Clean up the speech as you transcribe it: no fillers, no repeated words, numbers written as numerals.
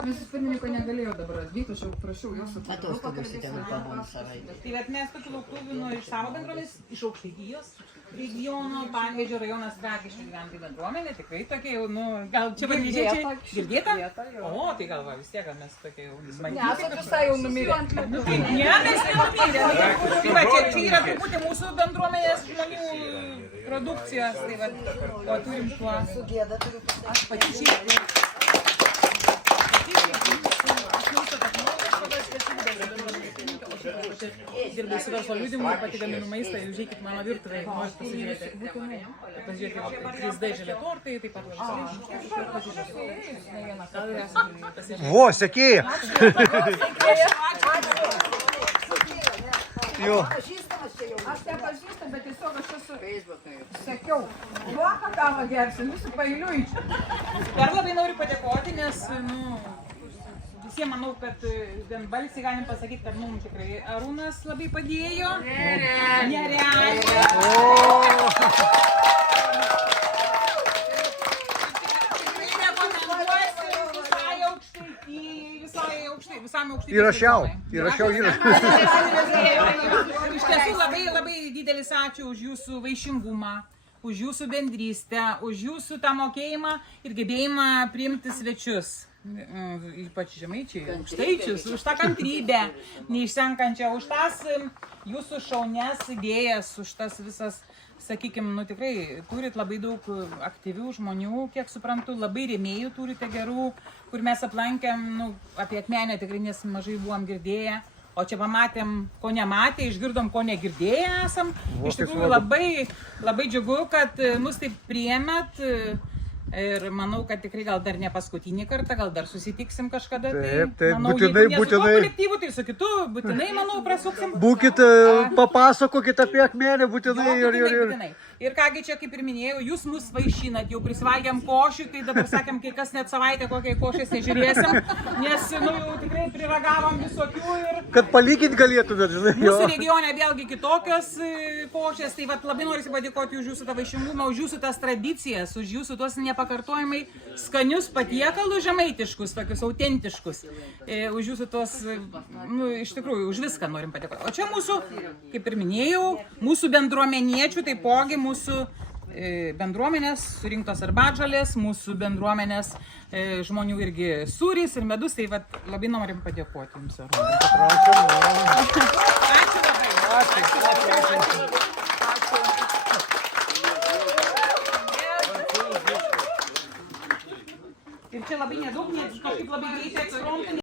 Mes su pirmininku negalėjau dabar atvykti, aš jau prašiau jos atvykti. Atostogose tegu pabūna savaitę. Tai vat mes tokių lauktuvų iš savo bendruomenės, iš Aukštaitijos regiono, Panevėžio rajonas Trakiškių gyventojų bendruomenė, tikrai tokie jau, nu, gal čia panevėžiečiai girdėta? O, tai galva vis tiek, kad mes tokie jau matyti. Nesat visai jau numirę. Ne, mes nenumirė. Tai va, čia yra truputį mūsų bendruomenės žmonių produkcijos, tai va, o turim tuo. Gėda turiu pasakyti. Aš pati šiaip. Dirbu su verslo liudimu, pati gaminu maistą ir užeikit mano virtuvę, jeigu norit pasižiūrėti. Pasižiūrėti 3D žalia tortai, taip pat pasižiūrėti. Vo, sekėja. Jo. Aš nepažįstu, bet tiesiog aš esu sakiau, voką kavą gersim, jūsų pailiui. Dar labai noriu padėkoti, nes, nu, visiems manau, kad vienbalsiai galim pasakyti, kad mums tikrai Arūnas labai padėjo. Nerealiai. Įrašiau. Iš tiesų labai didelis ačiū už jūsų vaišingumą, už jūsų bendrystę, už jūsų tą mokėjimą ir gebėjimą priimti svečius. Ypač žemaičiai, aukštaičius, už tą kantrybę neišsenkančią, už tas jūsų šaunias idėjas, už tas visas, sakykime, nu tikrai turit labai daug aktyvių žmonių, kiek suprantu, labai rėmėjų turite gerų, kur mes aplankėm, nu, apie Akmenę tikrai nes mažai buvom girdėję, o čia pamatėm, ko nematė, išgirdom, ko negirdėję esam. Iš tikrųjų labai džiugu, kad mus taip priėmėt. Ir manau, kad tikrai gal dar ne paskutinį kartą, gal dar susitiksim kažkada. Taip, manau, būtinai. Su tuo kolektyvu, tai su kitu, būtinai, manau, prasuksim. Būkit, papasakokit apie Akmenę, būtinai. Būtinai. Ir kągi čia, kaip ir minėjau, jūs mus vaišinat, jau prisvalgėm košių, tai dabar sakėm, kai kas net savaitę kokiai košės nežiūrėsim, nes, nu, jau tikrai priragavom visokių ir... Kad palyginti galėtumėt, žinai. Mūsų regione vėlgi kitokios košės, tai vat, labai norisi padėkoti už jūsų tą vaišingumą, už jūsų tas tradicijas, už jūsų tuos nepakartojimai skanius patiekalus žemaitiškus, tokius autentiškus, už jūsų tuos, nu, iš tikrųjų, už viską norim padėkoti. O čia mūsų, kaip ir minėjau, mūsų bendruomeniečių, taipogi mūsų bendruomenės surinktos arbatžolės, mūsų bendruomenės žmonių irgi sūris ir medus, tai vat, labai norim padėkoti jums. Ačiū labai. Ir čia labai nedaug, nes kažkaip labai greitai ekspromtu.